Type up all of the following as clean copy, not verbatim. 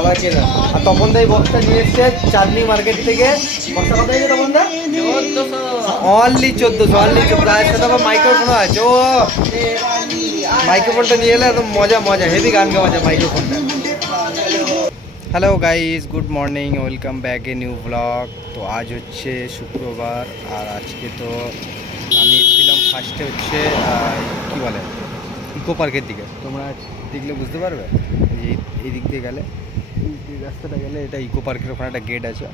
আবার কে না আর তপন দা এই বক্সটা নিয়ে এসছে চাঁদনি মার্কেট থেকে। বক্সটা কত হয়েছে তপন দা? 1400 অনলি 1400 আর সাথে আবার মাইক্রোফোনও আছে। ও মাইক্রোফোনটা নিয়ে এলে একদম মজা মজা হেভি গান গাওয়া যায় মাইক্রোফোনটা। Hello guys, good morning, welcome back a new blog. তো আজ হচ্ছে শুক্রবার আর আজকে তো আমি এসেছিলাম ফার্স্টে হচ্ছে কী বলে ইকো পার্কের দিকে। তোমরা দেখলে বুঝতে পারবে এই দিক দিয়ে গেলে, এই রাস্তাটা গেলে এটা ইকো পার্কের ওখানে একটা গেট আছে।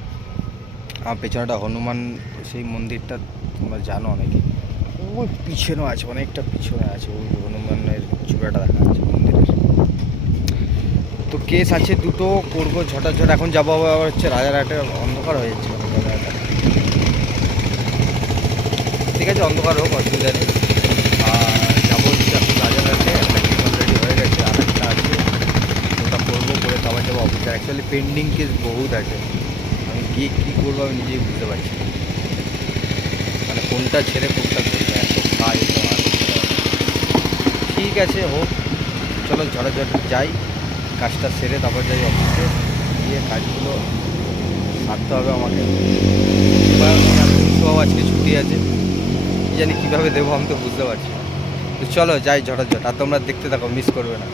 আমার পেছনেটা হনুমান সেই মন্দিরটা তোমরা জানো অনেকে, ওই পিছনেও আছে, অনেকটা পিছনে আছে, ওই হনুমানের চূড়াটা দেখা যাচ্ছে মন্দিরের। তো কেস আছে দুটো, করবো ঝটাঝট। এখন যাবো আবার হচ্ছে রাজারহাটে, অন্ধকার হয়ে যাচ্ছে রাজারহাটে। ঠিক আছে, অন্ধকার হোক, অসুবিধা নেই। আর যাবো হচ্ছে এখন রাজারহাটে, একটা কেস অলরেডি হয়ে গেছে, আর একটা আছে, ওটা করবো, করে তো আবার যাবো অফিসে। অ্যাকচুয়ালি পেন্ডিং কেস বহুত আছে, আমি গিয়ে কী করবো আমি নিজেই বুঝতে পারছি না, মানে কোনটা ছেড়ে কোনটা করবো, এত কাজ তো আর। ঠিক আছে হোক, চলো ঝটাঝট যাই, কাজটা সেরে তারপর যাই অফিসে, গিয়ে কাজগুলো সারতে হবে আমাকে। সব আজকে ছুটি আছে, কী জানি কীভাবে দেবো আমি তো বুঝতে পারছি না। তো চলো যাই ঝটাঝট, আর তোমরা দেখতে থাকো, মিস করবে না।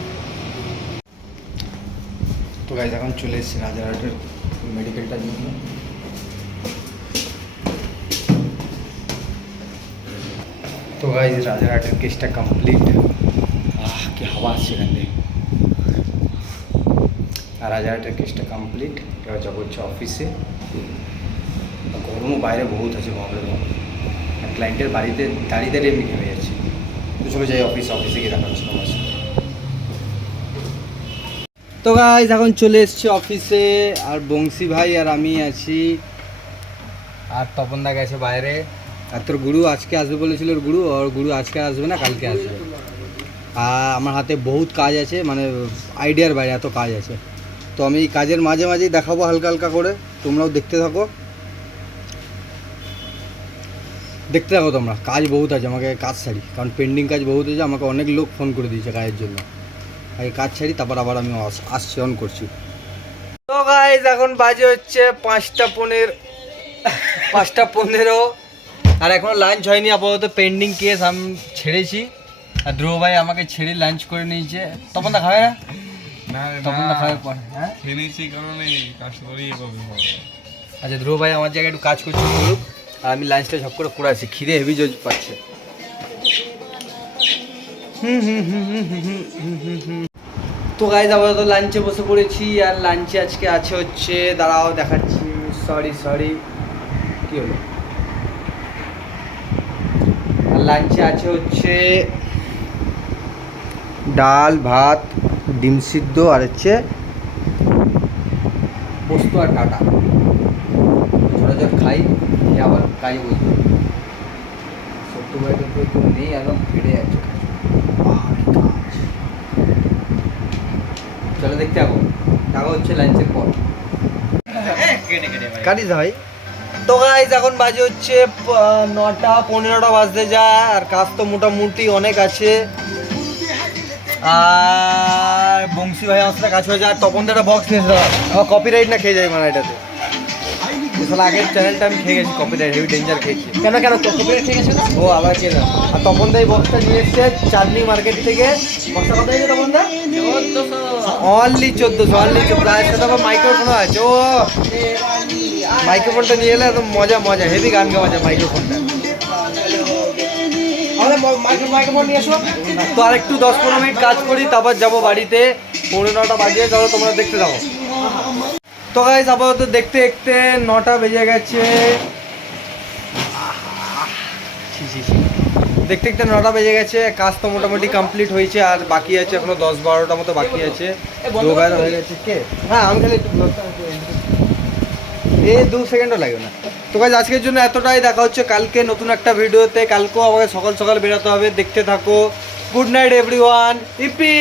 তো গাইজ এখন চলে এসেছি রাজারহাটের মেডিকেলটার জন্য। তো গাইজ রাজারহাটের কেসটা কমপ্লিট। কি হাওয়া আসছে এখান থেকে। আর রাজারহাটের কেসটা কমপ্লিট, এবার যাবো হচ্ছে অফিসে। গরমও বাইরে বহুত আছে, বাবরে বাবা, আর ক্লায়েন্টের বাড়িতে দাঁড়িয়ে দাঁড়িয়ে এমনি ঘেমে যাচ্ছি। তো চলো যাই অফিসে গিয়ে দেখা হচ্ছে তোমার সাথে। তো গাইজ এখন চলে এসছি অফিসে, আর বংশী ভাই আর আমি আছি, আর তপন দা গেছে বাইরে। আর তোর গুরু আজকে আসবে বলেছিল, ওর গুরু আজকে আসবে না, কালকে আসবে। আর আমার হাতে বহুত কাজ আছে, মানে আইডিয়ার বাইরে এত কাজ আছে। তো আমি এই কাজের মাঝে মাঝেই দেখাবো হালকা হালকা করে, তোমরাও দেখতে থাকো তোমরা। কাজ বহুত আছে, আমাকে কাজ ছাড়ি, কারণ পেন্ডিং কাজ বহুত আছে, আমাকে অনেক লোক ফোন করে দিয়েছে কাজের জন্য। আর এই কাজ ছাড়ি, তারপর আবার আমি আসছি, অন করছি। তো গাইজ এখন বাজে হচ্ছে 5টা 15, আর এখনও লাঞ্চ হয়নি, আপাতত পেন্ডিং কেস আমি ছেড়েছি। আর ধ্রুব ভাই আমাকে ছেড়ে লাঞ্চ করে নিয়েছে। তখন দা খাবে না? তখন দা খাবে পরে। হ্যাঁ আচ্ছা, ধ্রুব ভাই আমার জায়গায় একটু কাজ করছে করুক, আর আমি লাঞ্চটা ঝপ করে আসি, খিদে হেভি জোর পাচ্ছে। তো গাইজ আপাতত লাঞ্চে বসে পড়েছি, আর লাঞ্চে আজকে আছে হচ্ছে, দাঁড়াও দেখাচ্ছি, সরি কী হলো, আর লাঞ্চে আছে হচ্ছে ডাল ভাত ডিম সিদ্ধ, আর হচ্ছে পোস্ত আর ডাটা। ঝটাঝট খাই, আবার কাজে বসবো। সত্য ভাইটা তো একটু নেই, একদম ফেটে যাচ্ছে। চলো দেখতে যাবো, দেখা হচ্ছে লাঞ্চের পর। কাটিস ভাই। তো গাইজ এখন বাজে হচ্ছে 9টা 15টা বাজতে যায়, আর কাজ তো মোটামুটি অনেক আছে। আর বংশী ভাই আমার সাথে কাজ হয়ে যায়, আর তপন একটা বক্স নিয়ে এসে আমার কপিরাইট না খেয়ে যায়, মানে এটাতে আসলে আগের চ্যানেলটা আমি খেয়ে গেছি কপিরাইট, হেভি ডেঞ্জার খেয়েছি। কেন কপিরাইট খেয়ে গেছে? ও আবার কে না আর তপন দা এই বক্সটা নিয়ে এসছে চাঁদনি মার্কেট থেকে। বক্সটা কত হয়েছে তপন দা? 1400 অনলি 1400 আর সাথে আবার মাইক্রোফোনও আছে। ও মাইক্রোফোনটা নিয়ে এলে একদম মজা মজা হেভি গান গাওয়া যায় মাইক্রোফোনটা। মাইক্রোফোন নিয়ে এসো। তো আর একটু 10-15 মিনিট কাজ করি, তারপর যাবো বাড়িতে। 9:45 বাজে, চলো তোমরা দেখতে যাবো। তো গাইস আপাতত দেখতে দেখতে 9টা বেজে গেছে। দেখতে দেখতে 9টা বেজে গেছে, কাজ তো মোটামুটি কমপ্লিট হয়েছে, আর বাকি আছে এখনো 10-12টা মতো বাকি আছে। দোকান হয়ে গেছে কে? হ্যাঁ আমি খালি একটু 2 সেকেন্ডও লাগবে না। তো গাইস আজকের জন্য এতটাই, দেখা হচ্ছে কালকে নতুন একটা ভিডিওতে। কালকেও আমাকে সকাল সকাল বেরোতে হবে, দেখতে থাকো। Good night everyone, E P.